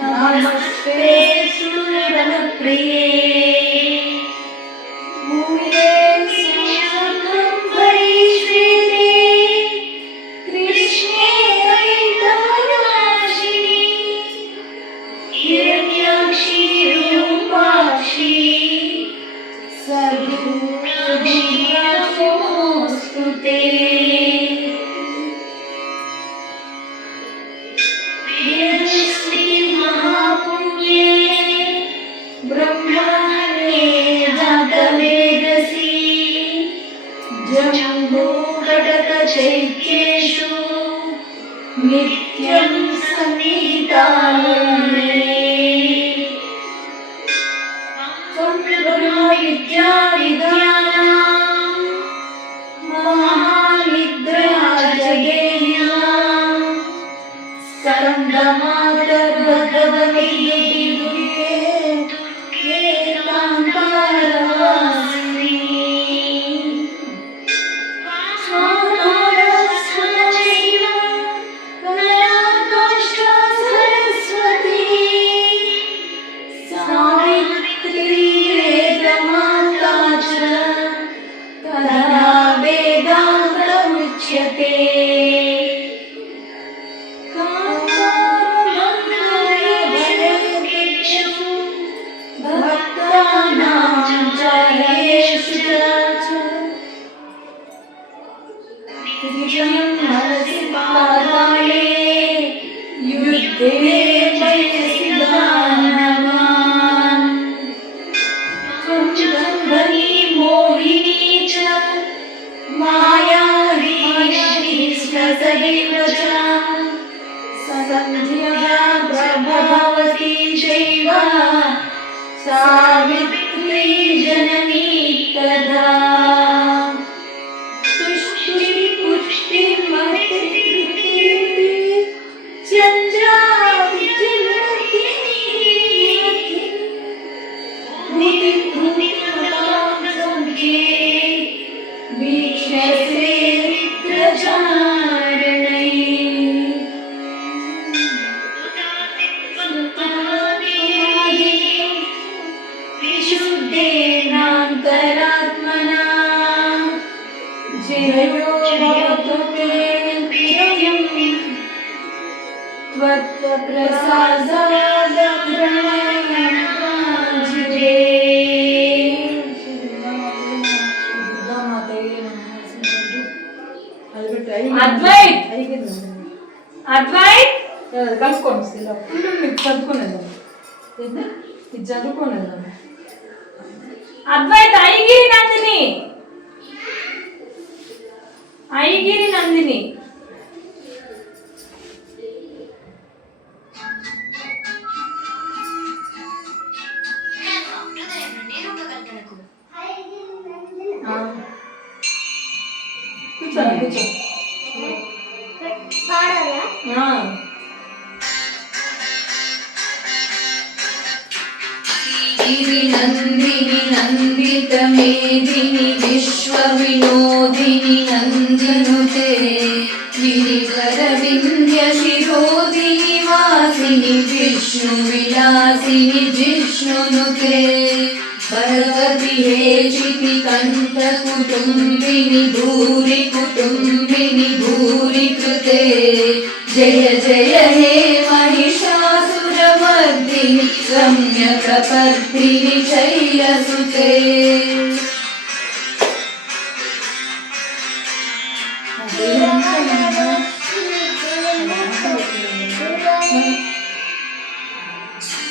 नमस्ते सुरप्रिये मूले सुखं परिश्रीते कृष्णे वैतरणाशिनी हिरण्याक्षी रूपाक्षी सर्वोस्तुते चैत्येषु नित्यं सन्निहितानि त्वं ब्रह्मविद्या विद्यानां महानिद्रा जगेयं स्कन्दमातर्भगवती दुर्गे कान्तारवासिनी प्रभावती चैव सावित्री जननी तथा तुष्टि पुष्टि मति चंद्रा भूति भूति संख्ये वीक्षसे प्रचारणै विशुद्धेनान्तरात्मना जयो भवतु ते नित्यं त्वत्प्रसादात् प्रणयनाजिरे ಅದ್ವೈತ್ ಅದ್ವೈತ್ ಕಲ್ತ್ಕೊಂಡು ಕಲ್ತ್ಕೊಂಡಲ್ಲ ಇದು ಚದುಕೊಂಡಲ್ಲ ಅದ್ವೈತ್ ಐಗಿರಿ ನಂದಿನಿ కూర్చో नंदिनी नंदित मेदिनी विश्वविनोदिनी नंदिनुते गिरिवर विंध्य शिरोदिनी वासिनी विष्णु विलासिनी जिष्णुनुते भगवती हेचिति कंठ कुटुंबिनी भूरि कुटुंबिनी भूरि कृते जय जय हे महिषासुरमर्दिनि रम्यकपर्दिनि शैलसुते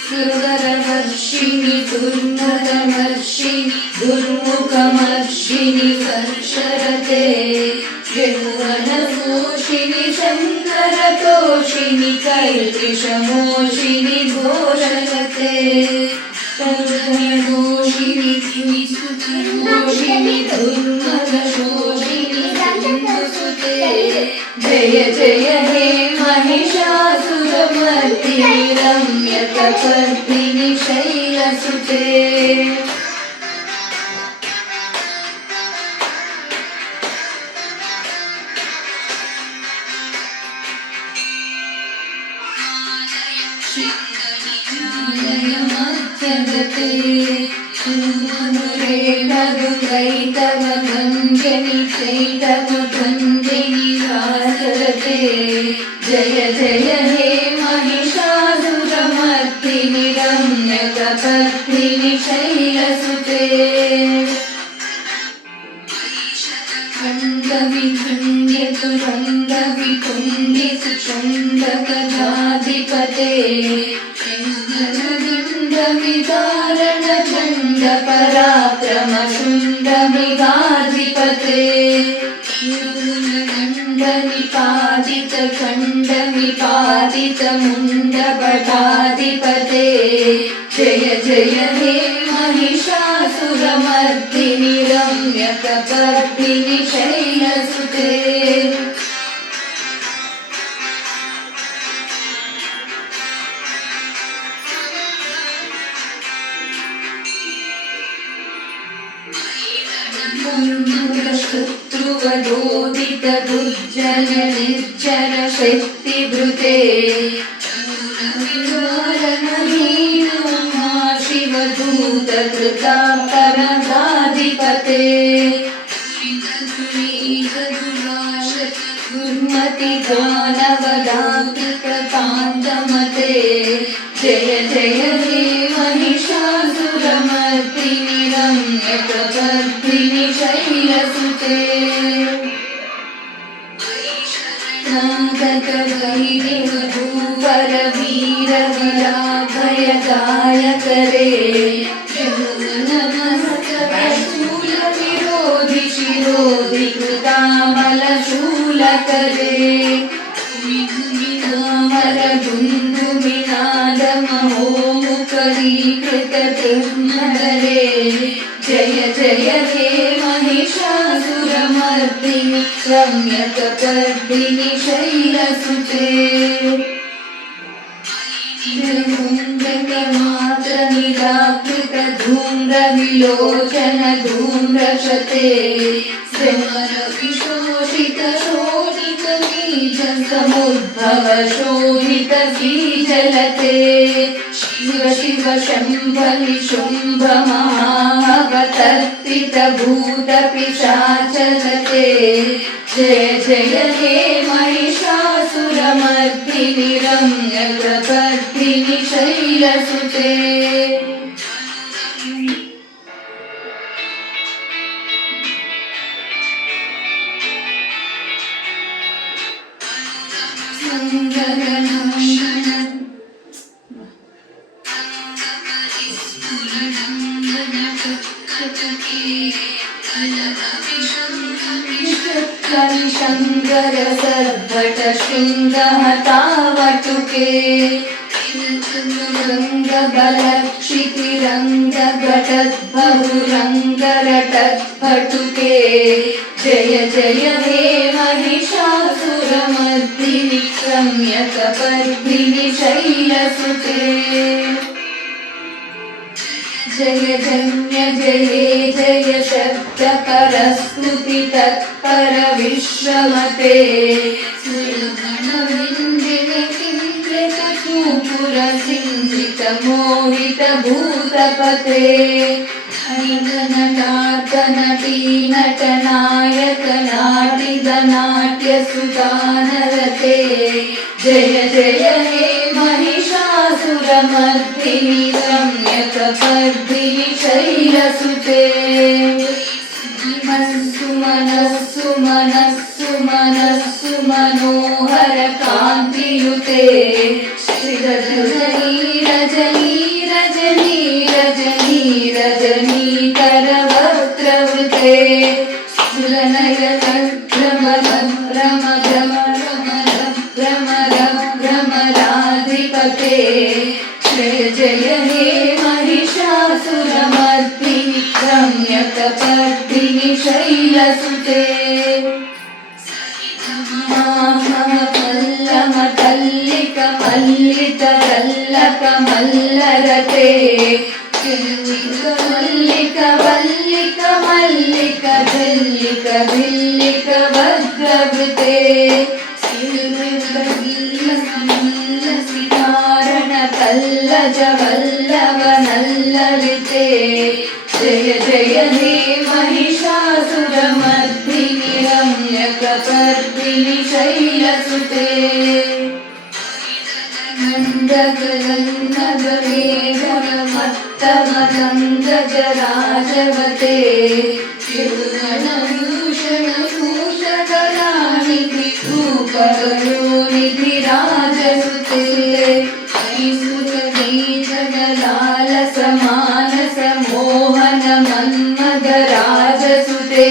सुरवरवर्षिणि दुर्नरमर्षिणि दुर्मुखमर्षिणि संशरते यौवनपोषिणि शङ्करतोषिणि कैर्विषमोषिणि घोषरते सर्वदोषिणि विसुतमोषिणि दुर्मदशोषिणि सिन्धुसुते जय जय हे महिषासुरमर्दिनि रम्यकपर्दिनि शैलसुते मध्यगते ैतवभञ्जनि चैतवभञ्जनि वासरते जय जय हे महिषासुरमर्दिनि रम्यकपर्दिनि शैलसुते खण्डविखण्ड्यतु खण्डविकुण्डितु खण्डगजाधिपते विदारण चण्ड पराक्रम शुण्ड मृगाधिपते खण्डनिपादित खण्डनिपादित मुण्ड भटाधिपते जय जय हे महिषासुरमर्दिनि रम्यकपर्दिनि शैलसुते शत्रुवदोदित दुर्जन निर्जर शक्तिभृते शिवदूत कृतापरगाधिपते दुर्मति दानवदान्तिकतान्तमते जय जय हे महिषासुरमर्दिनि रम्यकपर्दिनि शैलसुते नागकवैरिवधूवर वीर विराभय गायकरे शूल विरोधि शिरोधि कृतामलशूलकरे मर धुन्धुमिनाद महोमुखरीकृत तिर्मरे जय जय हे महिषासुरमर्दिनि रम्यकपर्दिनि शैलसुते निराकृत धूम्र विलोचन धूम्रशते स्मर विशोषित शोणित बीज समुद्भव शोभित बीजलते शिव शिव शम्भ निशुम्भ महावतर्तित भूत पिशाचलते जय जय हे महिषासुरमर्दिनि रम्यकपर्दिनि शैलसुते शङ्कर सद्भट शृङ्गहतावटुके रङ्गबलक्षितिरङ्गघटद्बहुरङ्गरटद्भटुके जय जय हे महिषासुरमर्दिनि रम्यकपर्दिनि शैलसुते जय जन्य जये जय शब्द परस्तुति तत्पर विश्वमते सुरगणविन्दिनि किञ्चित सूपुर सिञ्चित मोहित भूतपते नटार्थ नटी नटनायक नाटिद नाट्य सुगानरते जय जय हे महिषासुरमर्दिनि रम्यकपर्दिनि शैलसुते मनस्सु मनस्सु मनस्सु मनस्सु मनोहर कान्तियुते रजनी रजनी रजनी रजनी रजनी करवक्त्रवृते सुरनयन भ्रमर भ्रमर भ्रमर भ्रमर भ्रमराधिपते जय जय हे महिषासुरमर्दिनि रम्यकपर्दिनि शैलसुते मल्लिक मल्लित कल्लक मल्लरते मल्लिक वल्लिक मल्लिक भिल्लिक भिल्लिक वज्रवृते सितारण पङ्कजवल्लभनल्ललिते जय जय हे महिषासुरमर्दिनि रम्यकपर्दिनि शैलसुते मत्तमदङ्गजराजवते भूषणभूषणभूषकराणिधि भूपयोनिधिराजसुते जगलालसमानसमोहनमन्मदराजसुते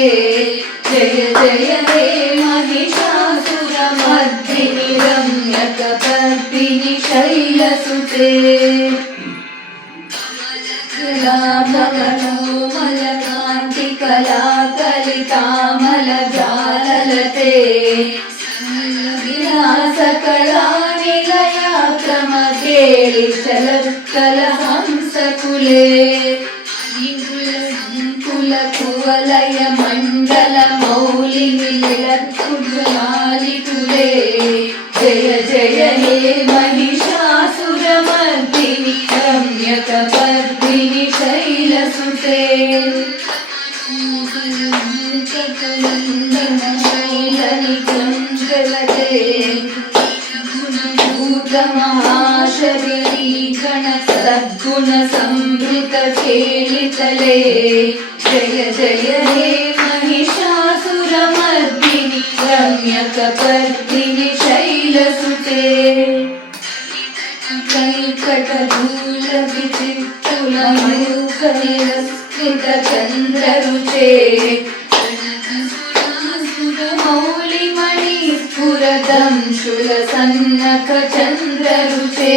जय जय हे महिषासुरमर्दिनि रम्यकपर्दिनि शैलसुते कलाकलितामलजाललते विलासकलानिलया क्रमकेळि चलत्कलहंसकुले कुलकुवलय मण्डलमौलिमिलत्कुलालिकुले जय जय हे महिषासुरमर्दिनि रम्यकपर्दिनि शैलसुते शैलनिकुञ्जलते भूतमहाशबरी गणसद्गुणसंभृतकेलितले जय जय हे महिषासुरमर्दिनि रम्यकपर्दिनि शैलसुते कैकटभूलविचित्कुलमूकनिरस्कृतचन्द्ररुचे मौलिमणिस्फुरदंशुलसन्नखचन्द्ररुचे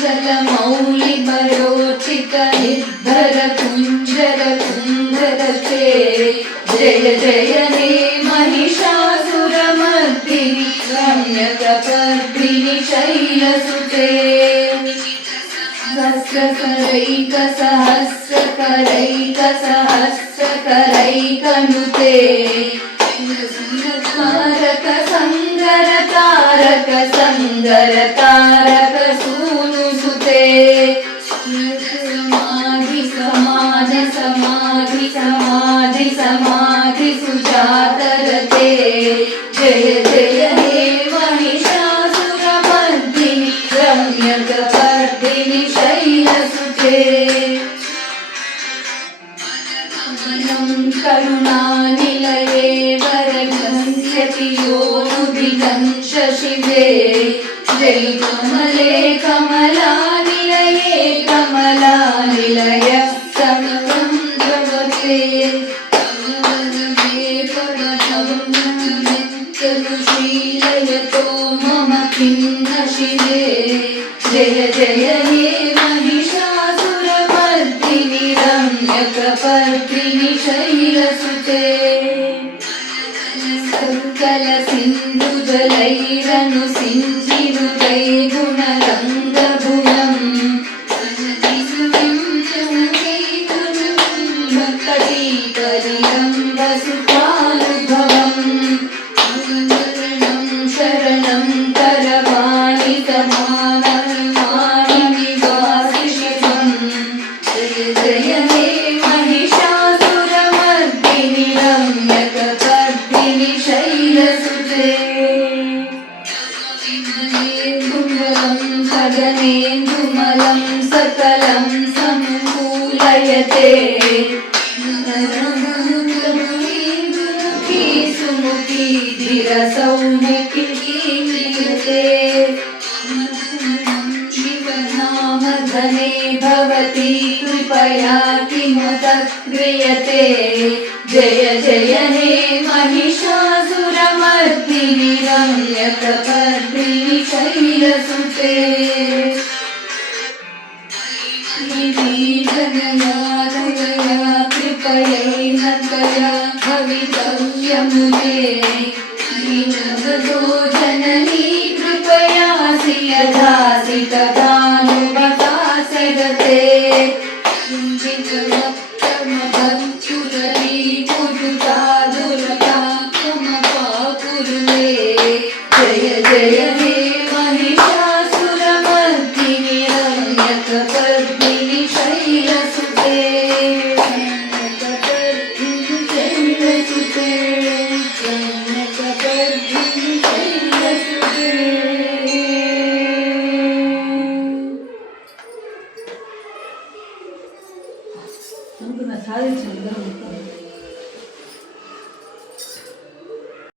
जलमौलिभरोचितनिर्भरकुञ्जरकुन्दरते जय जय हे महिषासुरमर्दिनि रम्यकपर्दिनि शैलसुते सहस्रकरैकसहस्रकरैकसहस्रकरैकनुते तारकसङ्गरतारकसूनुसुते समाधि सुजातरते जय जय हे महिषासुरमर्दिनि रम्यकपर्दिनि शैलसुते करुणानिलये वरगंस्यति योनुदिगंशशिवे जय कमले कमलानिलये कमलानिलय समचन्द्रवते शीलयतो मम खिन्नशिवे जय जय हे महिषासुरमर्दिनि रम्यकपर्दिनि शैलसुते सकलसिन्धुजलैरनुसिञ्चिरुदैगुणरङ्गभुवम् कटीकलिरम्बसुतानुभवम् शरणं करवाणि समानमानि निवासिशिवम् जय जय हे महिषासुरमर्दिनि रम्यकपर्दिनि शैलसुते कुण्डलं खगनेन्दुमलं सकलं सम्पूलयते सुमुखी धीरसौमुखी शिवनामधने भवति कृपया किमुत क्रियते जय जय हे महिषासुरमर्दिनि रम्यकपर्दिनि शैलसुते कृपयैर्नतया भवितव्यमुदे